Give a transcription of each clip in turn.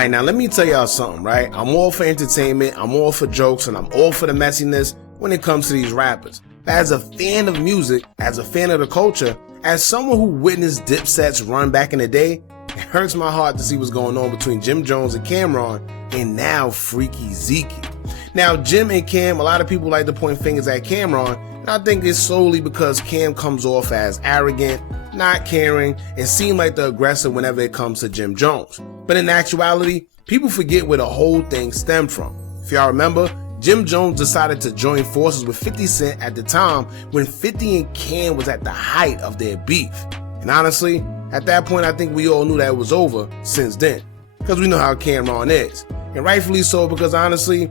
Alright, now let me tell y'all something, right? I'm all for entertainment, I'm all for jokes, and I'm all for the messiness when it comes to these rappers. As a fan of music, as a fan of the culture, as someone who witnessed Dipset's run back in the day, it hurts my heart to see what's going on between Jim Jones and Camron, and now Freekey Zekey. Now, Jim and Cam, a lot of people like to point fingers at Camron, and I think it's solely because Cam comes off as arrogant, not caring, and seem like the aggressor whenever it comes to Jim Jones. But in actuality, people forget where the whole thing stemmed from. If y'all remember, Jim Jones decided to join forces with 50 Cent at the time when 50 and Cam was at the height of their beef. And honestly, at that point, I think we all knew that it was over since then, because we know how Camron is. And rightfully so, because honestly,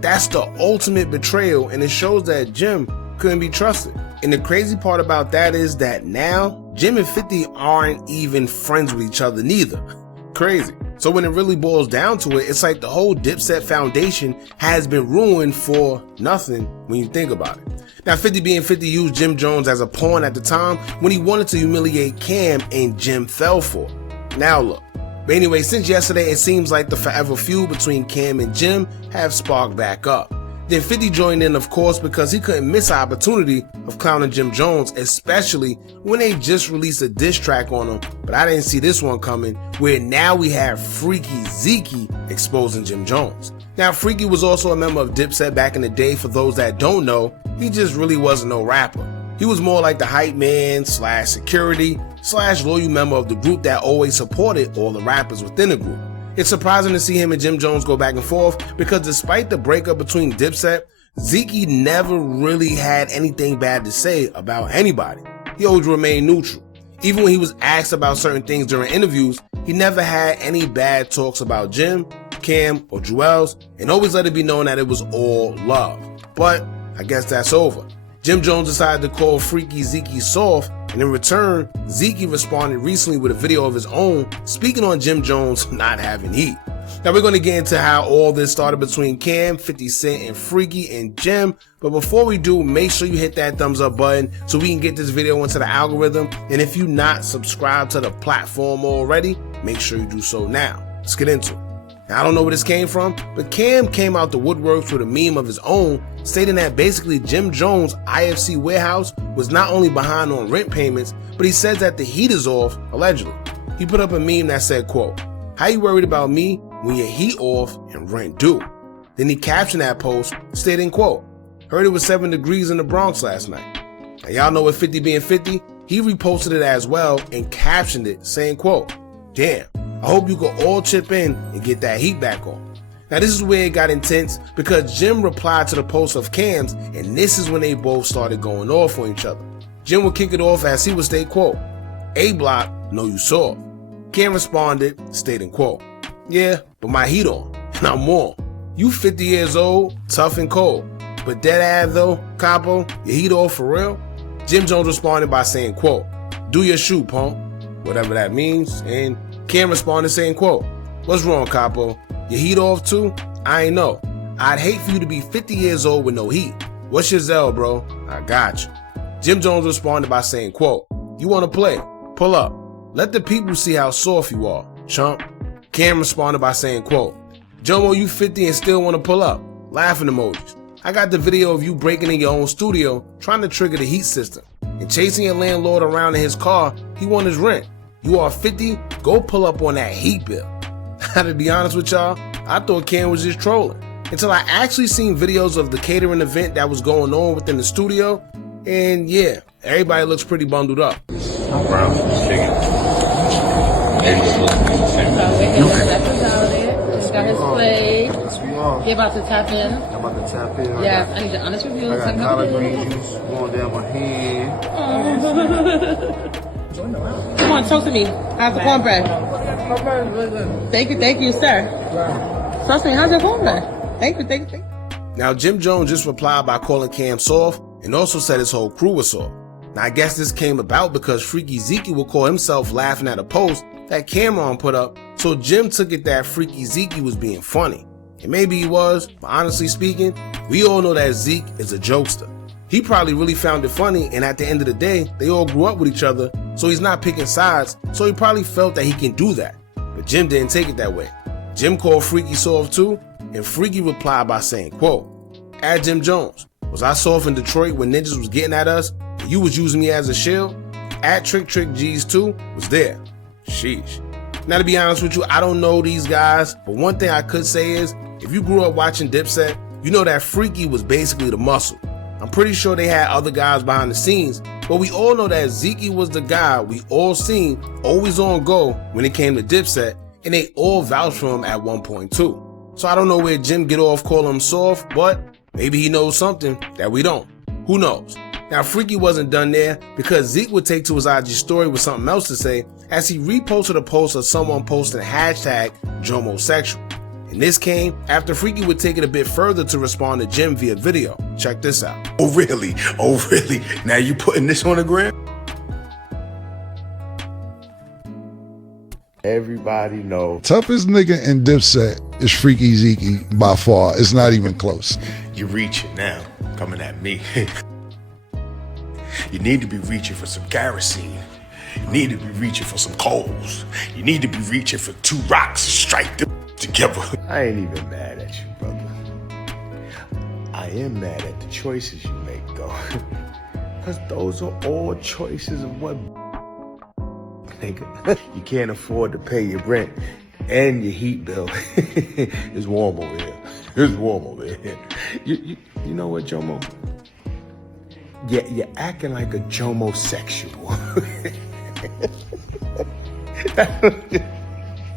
that's the ultimate betrayal, and it shows that Jim couldn't be trusted. And the crazy part about that is that now, Jim and 50 aren't even friends with each other neither. Crazy. So when it really boils down to it, it's like the whole Dipset foundation has been ruined for nothing when you think about it. Now 50 being 50 used Jim Jones as a pawn at the time when he wanted to humiliate Cam, and Jim fell for it. Now look. But anyway, since yesterday, it seems like the forever feud between Cam and Jim have sparked back up. Then 50 joined in, of course, because he couldn't miss the opportunity of clowning Jim Jones, especially when they just released a diss track on him. But I didn't see this one coming, where now we have Freekey Zekey exposing Jim Jones. Now, Freekey was also a member of Dipset back in the day. For those that don't know, he just really wasn't no rapper. He was more like the hype man / security / loyal member of the group that always supported all the rappers within the group. It's surprising to see him and Jim Jones go back and forth, because despite the breakup between Dipset, Zeke never really had anything bad to say about anybody. He always remained neutral. Even when he was asked about certain things during interviews, he never had any bad talks about Jim, Cam, or Jewels, and always let it be known that it was all love. But I guess that's over. Jim Jones decided to call Freekey Zekey soft, and in return, Zekey responded recently with a video of his own speaking on Jim Jones not having heat. Now we're going to get into how all this started between Cam, 50 Cent, and Freekey and Jim, but before we do, make sure you hit that thumbs up button so we can get this video into the algorithm, and if you're not subscribed to the platform already, make sure you do so now. Let's get into it. Now, I don't know where this came from, but Cam came out the woodworks with a meme of his own stating that basically Jim Jones' IFC warehouse was not only behind on rent payments, but he says that the heat is off, allegedly. He put up a meme that said, quote, "How you worried about me when your heat off and rent due?" Then he captioned that post stating, quote, "Heard it was 7 degrees in the Bronx last night." Now y'all know what 50 being 50, he reposted it as well and captioned it saying, quote, "Damn, I hope you can all chip in and get that heat back on." Now this is where it got intense, because Jim replied to the post of Cam's, and this is when they both started going off on each other. Jim would kick it off as he would state, quote, "A block, know you soft." Cam responded stating, quote, "Yeah, but my heat on, and I'm warm. You 50 years old, tough and cold, but dead ass though, Capo, your heat off for real?" Jim Jones responded by saying, quote, "Do your shoe, punk," whatever that means, and Cam responded saying, quote, "What's wrong, Capo? Your heat off too? I ain't know. I'd hate for you to be 50 years old with no heat. What's your Zell, bro? I got you." Jim Jones responded by saying, quote, "You want to play? Pull up. Let the people see how soft you are, chump." Cam responded by saying, quote, "Jomo, you 50 and still want to pull up? Laughing emojis. I got the video of you breaking in your own studio trying to trigger the heat system and chasing your landlord around in his car. He want his rent. You are 50, go pull up on that heat bill." To be honest with y'all, I thought Cam was just trolling, until I actually seen videos of the catering event that was going on within the studio, and yeah, everybody looks pretty bundled up. Brown chicken. Just got his plate. Yes, we are. You're about to tap in. I'm about to tap in. Yeah, I need the honest review. I got collard green juice going down my hand. Come on, talk to me. How's the cornbread? Cornbread is really good. Thank you, sir. Wow. Trust me, how's your cornbread? Thank you. Now, Jim Jones just replied by calling Cam soft, and also said his whole crew was soft. Now, I guess this came about because Freekey Zekey would call himself laughing at a post that Camron put up, so Jim took it that Freekey Zekey was being funny. And maybe he was, but honestly speaking, we all know that Zeke is a jokester. He probably really found it funny, and at the end of the day, they all grew up with each other, so he's not picking sides, so he probably felt that he can do that. But Jim didn't take it that way. Jim called Freekey soft too, and Freekey replied by saying, quote, "At Jim Jones, was I soft in Detroit when niggas was getting at us and you was using me as a shield? At Trick G's too was there." Sheesh. Now to be honest with you, I don't know these guys, but one thing I could say is, if you grew up watching Dipset, you know that Freekey was basically the muscle. I'm pretty sure they had other guys behind the scenes, but we all know that Zeke was the guy we all seen always on go when it came to Dipset, and they all vouched for him at one point too. So I don't know where Jim get off calling him soft, but maybe he knows something that we don't. Who knows? Now Freekey wasn't done there, because Zeke would take to his IG story with something else to say as he reposted a post of someone posting hashtag Jomosexual. And this came after Freekey would take it a bit further to respond to Jim via video. Check this out. Oh really? Oh really? Now you putting this on the gram? Everybody know. Toughest nigga in Dipset is Freekey Zekey by far. It's not even close. You reaching now, coming at me. You need to be reaching for some kerosene. You need to be reaching for some coals. You need to be reaching for 2 rocks to strike them together. I ain't even mad at you, brother. I am mad at the choices you make, though. Because those are all choices of what, nigga. You can't afford to pay your rent and your heat bill. It's warm over here. It's warm over here. You know what, Jomo? Yeah, you're acting like a Jomosexual.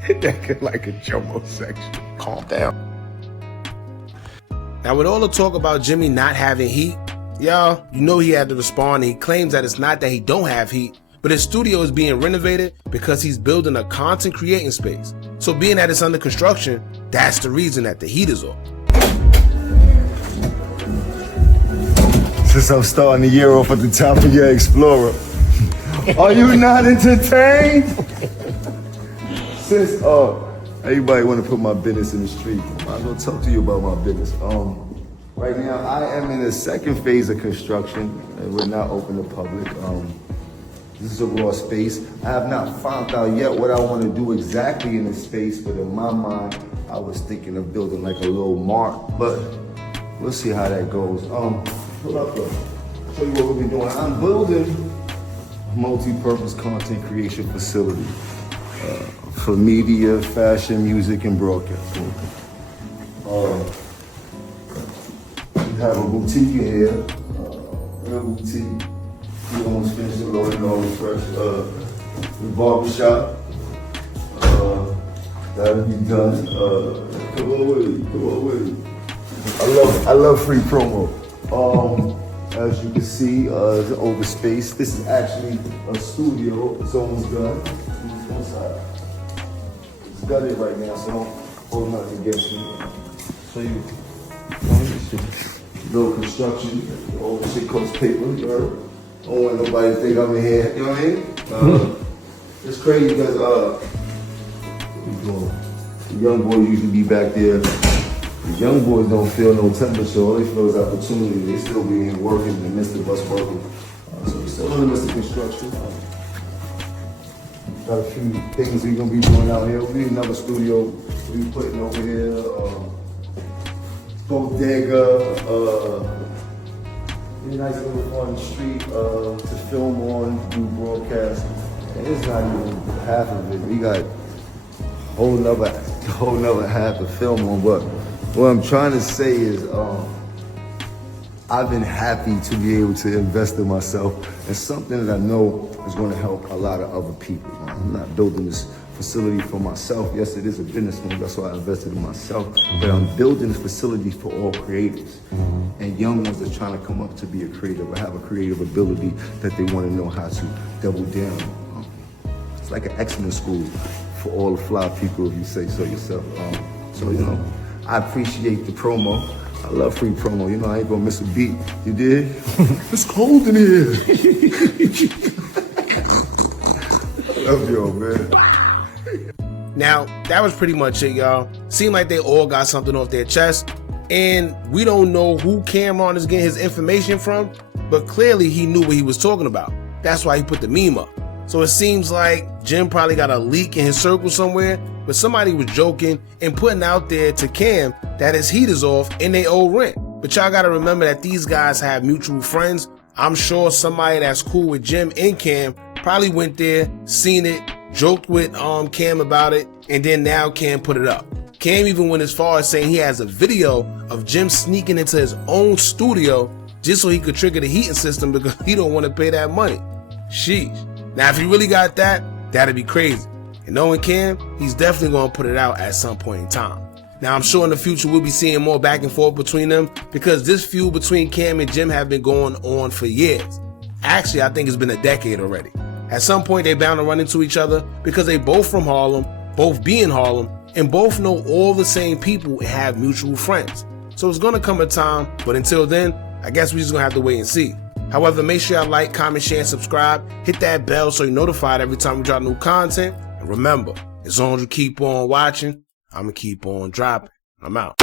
Acting like a Jomosexual. Calm down. Now with all the talk about Jimmy not having heat, y'all, you know he had to respond, and he claims that it's not that he don't have heat, but his studio is being renovated because he's building a content creating space. So being that it's under construction, that's the reason that the heat is off. Since I'm starting the year off at the top of your Explorer, are you not entertained? Since everybody want to put my business in the street, I might as well talk to you about my business. Right now I am in the second phase of construction, and we're not open to public. This is a raw space. I have not found out yet what I want to do exactly in this space, but in my mind, I was thinking of building like a little mart, but we'll see how that goes. Hold up, look. Show you what we've been doing. I'm building a multi-purpose content creation facility for media, fashion, music, and broadcasting. We have a boutique in here, a boutique. We almost finished the loading all fresh. The barbershop, that'll be done. Come on with it. I love free promo. As you can see, it's an open space. This is actually a studio. It's almost done. It's one side. It's gutted right now, so don't hold nothing against me. So you, little construction, all the shit costs paper, you heard? Don't want nobody to think I'm in here, you know what I mean? It's crazy because, what we doing? The young boys usually be back there. The young boys don't feel no temperature, all they feel is opportunity. They still be in working in the midst of us working. So we're still in the midst of construction. Got a few things we're gonna be doing out here. We need another studio we're putting over here. Bodega, nice little fun street to film on, do broadcast. And it's not even half of it. We got a whole nother half to film on, but what I'm trying to say is I've been happy to be able to invest in myself and something that I know is going to help a lot of other people. I'm not building this facility for myself. Yes, it is a business move. That's why I invested in myself. But I'm building this facility for all creators and young ones that are trying to come up to be a creative or have a creative ability that they want to know how to double down. It's like an X-Men school for all the fly people, if you say so yourself. So, you know, I appreciate the promo. I love free promo. You know, I ain't gonna miss a beat. You did? It's cold in here. I love y'all, man. Now, that was pretty much it, y'all. Seemed like they all got something off their chest, and we don't know who Camron is getting his information from, but clearly he knew what he was talking about. That's why he put the meme up. So it seems like Jim probably got a leak in his circle somewhere, but somebody was joking and putting out there to Cam that his heat is off and they owe rent. But y'all gotta remember that these guys have mutual friends. I'm sure somebody that's cool with Jim and Cam probably went there, seen it, joked with Cam about it, and then now Cam put it up. Cam even went as far as saying he has a video of Jim sneaking into his own studio just so he could trigger the heating system because he don't want to pay that money. Sheesh. Now, if he really got that, that'd be crazy. And knowing Cam, he's definitely going to put it out at some point in time. Now, I'm sure in the future we'll be seeing more back and forth between them because this feud between Cam and Jim have been going on for years. Actually, I think it's been a decade already. At some point, they're bound to run into each other because they both from Harlem, both be in Harlem, and both know all the same people and have mutual friends. So it's going to come a time, but until then, I guess we're just going to have to wait and see. However, make sure y'all like, comment, share, and subscribe. Hit that bell so you're notified every time we drop new content. And remember, as long as you keep on watching, I'm going to keep on dropping. I'm out.